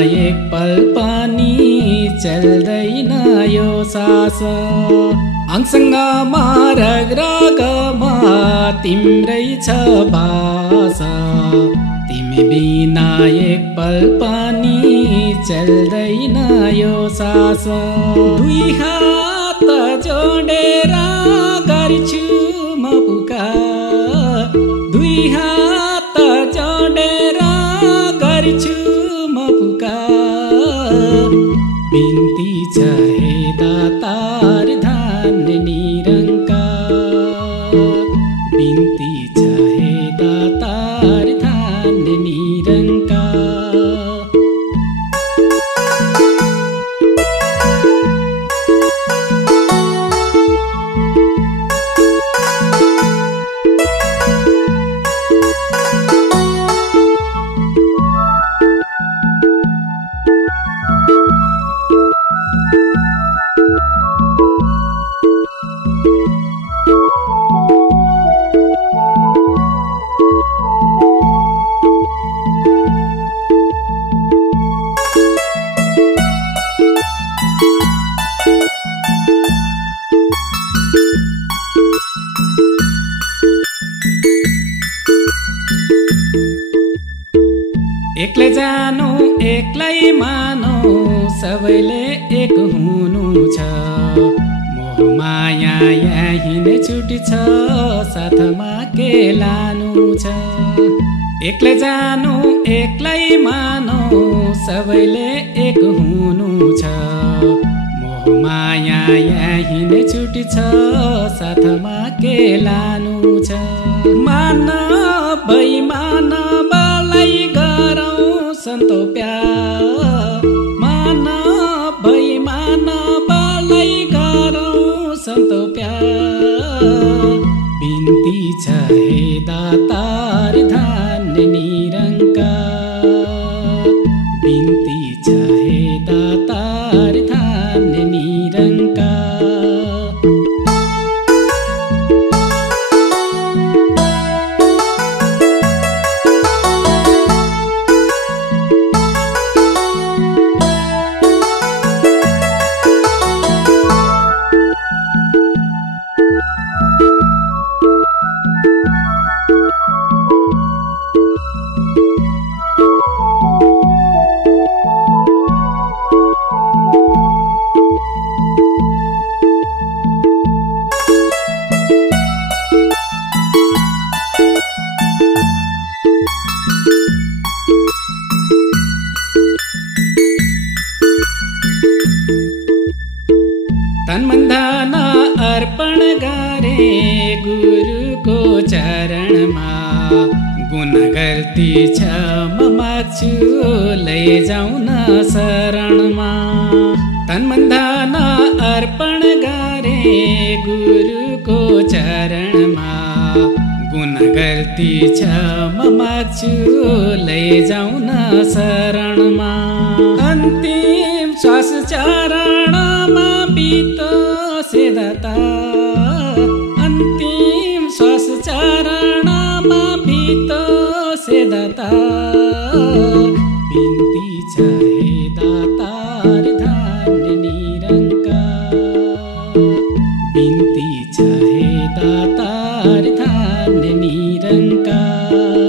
एक पल पनि चल्दैन यो सास अंगसँग रग रगमा तिम्रै छ बास तिमी बिना एक पल पनि चल्दैन यो सास दुई हात जोडेर गर्छु म पुकार दुई हात जोडेर गर्छु म पुकार बिन्ती छ हे दातार धान्य निरङ्कार बिन्ती छ हे दातार धान्य निरङ्कार एक्लै जानु एक्लै मानु सबैले एक हुनु छ मोह माया यही नै छुटी छ साथमा के लानु छ एक्लै जानु एक्लै मानु सबैले एक हुनु छ मोह माया यही नै छुटी छ साथमा के लानु छ मान बेइमान बलाई सन्तो प्यार मान बेइमान बलाई गरौँ सन्तो प्यार बिन्ती छ हे दातार धान्य निरङ्कार बिन्ती छ हे दातार धान्य निरङ्कार तन मन धन अर्पण गरे गुरुको चरणमा गुण गल्ती क्षमा माग्छु लैजाऊ न शरणमा तन मन धन अर्पण गरे गुरुको चरणमा गुण गल्ती क्षमा माग्छु लैजाऊ न शरणमा अन्तिम श्वास चरणमा बितोसे दाता अन्तिम श्वास चरणमा बितोसे दाता बिन्ती छ हे दातार धान्य निरङ्कार बिन्ती छ हे दातार धान्य निरङ्कार